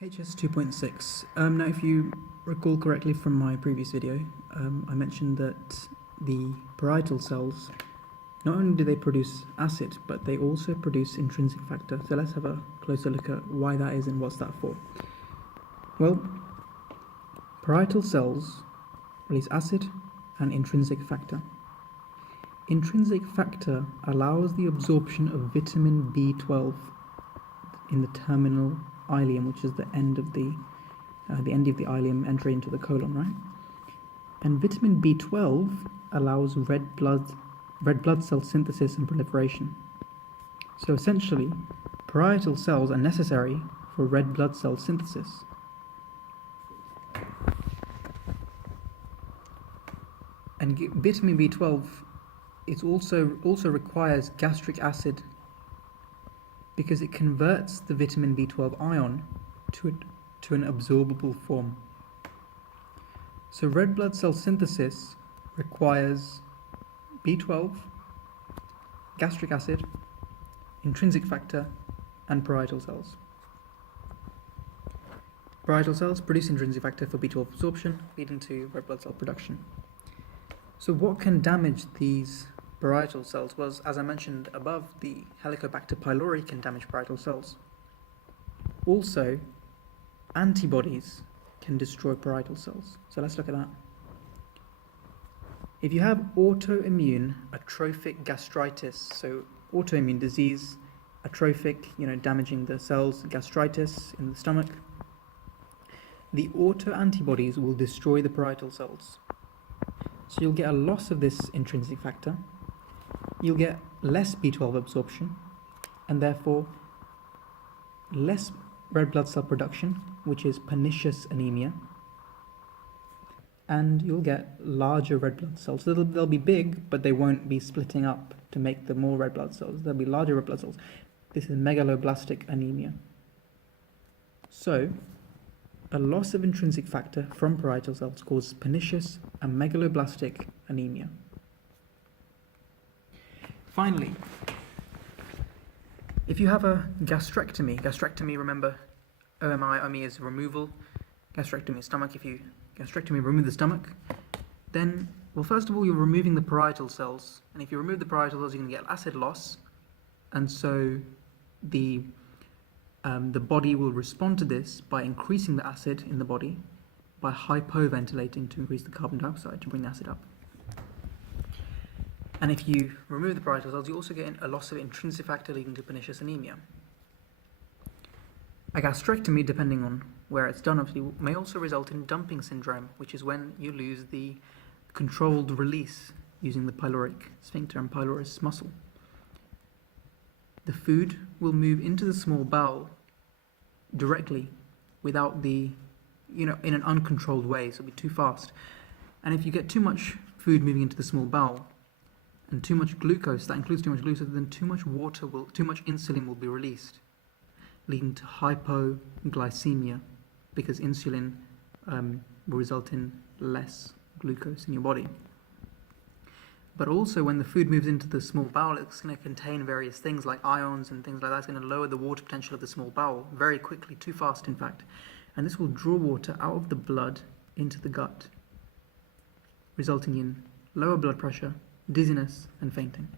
HS 2.6. Now, if you recall correctly from my previous video, I mentioned that the parietal cells, not only do they produce acid, but they also produce intrinsic factor. So let's have a closer look at why that is and what's that for. Well, parietal cells release acid and intrinsic factor. Intrinsic factor allows the absorption of vitamin B12 in the terminal ileum, which is the end of the ileum entry into the colon, right? And vitamin B12 allows red blood cell synthesis and proliferation. So essentially, parietal cells are necessary for red blood cell synthesis. And vitamin B12 it also requires gastric acid, because it converts the vitamin B12 ion to an absorbable form. So red blood cell synthesis requires B12, gastric acid, intrinsic factor, and parietal cells. Parietal cells produce intrinsic factor for B12 absorption, leading to red blood cell production. So what can damage these parietal cells? Was, as I mentioned above, the Helicobacter pylori can damage parietal cells. Also, antibodies can destroy parietal cells. So let's look at that. If you have autoimmune atrophic gastritis, so autoimmune disease, atrophic, damaging the cells, gastritis in the stomach, the autoantibodies will destroy the parietal cells. So you'll get a loss of this intrinsic factor, you'll get less B12 absorption, and therefore less red blood cell production, which is pernicious anemia, and you'll get larger red blood cells. So they'll be big, but they won't be splitting up to make the more red blood cells. There'll be larger red blood cells. This is megaloblastic anemia. So a loss of intrinsic factor from parietal cells causes pernicious and megaloblastic anemia. Finally, if you have a gastrectomy, remember, OMI is removal, gastrectomy is stomach. If you gastrectomy remove the stomach, then, well, first of all, you're removing the parietal cells, and if you remove the parietal cells, you're going to get acid loss, and so the body will respond to this by increasing the acid in the body, by hypoventilating to increase the carbon dioxide to bring the acid up. And if you remove the parietal cells, you also get a loss of intrinsic factor, leading to pernicious anemia. A gastrectomy, depending on where it's done, obviously, may also result in dumping syndrome, which is when you lose the controlled release using the pyloric sphincter and pylorus muscle. The food will move into the small bowel directly without in an uncontrolled way, so it'll be too fast. And if you get too much food moving into the small bowel and too much glucose, that includes too much glucose, then too much insulin will be released, leading to hypoglycemia, because insulin will result in less glucose in your body. But also, when the food moves into the small bowel, it's going to contain various things like ions and things like that. It's going to lower the water potential of the small bowel very quickly, too fast in fact. And this will draw water out of the blood into the gut, resulting in lower blood pressure, dizziness, and fainting.